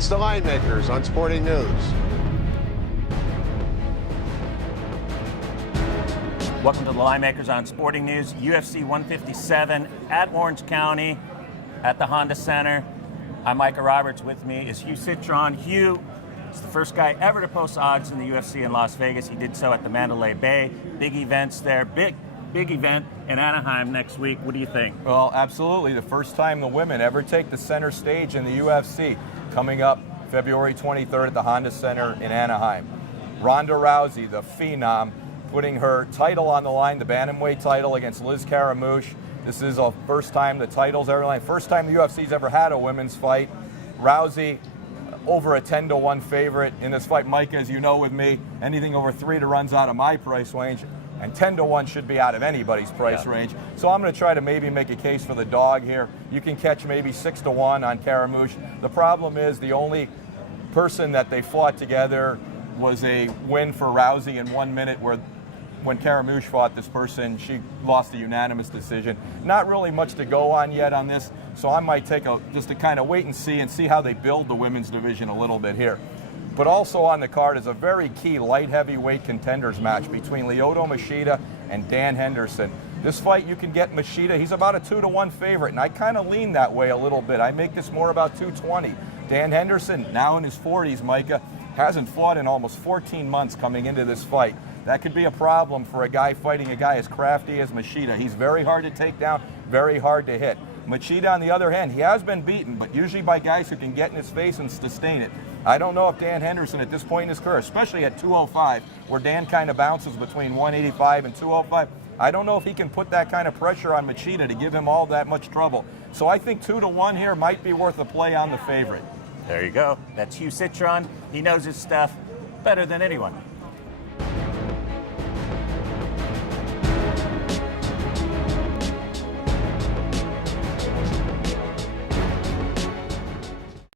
It's the Line Makers on Sporting News. Welcome to the Line Makers on Sporting News. UFC 157 at Orange County at the Honda Center. I'm Micah Roberts. With me is Hugh Citron. Hugh is the first guy ever to post odds in the UFC in Las Vegas. He did so at the Mandalay Bay. Big events there. Big event in Anaheim next week. What do you think? Well, absolutely. The first time the women ever take the center stage in the UFC, coming up February 23rd at the Honda Center in Anaheim. Ronda Rousey, the phenom, putting her title on the line, the bantamweight title against Liz Caramouche. This is the first time the title's ever line. First time the UFC's ever had a women's fight. Rousey over a 10-1 favorite in this fight. Mike, as you know with me, anything over 3 to runs out of my price range, and 10-1 should be out of anybody's price range. So I'm going to try to maybe make a case for the dog here. You can catch maybe 6-1 on Caramouche. The problem is the only person that they fought together was a win for Rousey in 1 minute, where when Caramouche fought this person, she lost a unanimous decision. Not really much to go on yet on this, so I might take just to kind of wait and see how they build the women's division a little bit here. But also on the card is a very key light heavyweight contenders match between Lyoto Machida and Dan Henderson. This fight, you can get Machida. He's about a 2-1 favorite, and I kind of lean that way a little bit. I make this more about 220. Dan Henderson, now in his 40s, Micah, hasn't fought in almost 14 months coming into this fight. That could be a problem for a guy fighting a guy as crafty as Machida. He's very hard to take down, very hard to hit. Machida, on the other hand, he has been beaten, but usually by guys who can get in his face and sustain it. I don't know if Dan Henderson at this point in his career, especially at 205, where Dan kind of bounces between 185 and 205, I don't know if he can put that kind of pressure on Machida to give him all that much trouble. So I think 2-1 here might be worth a play on the favorite. There you go. That's Hugh Citron. He knows his stuff better than anyone.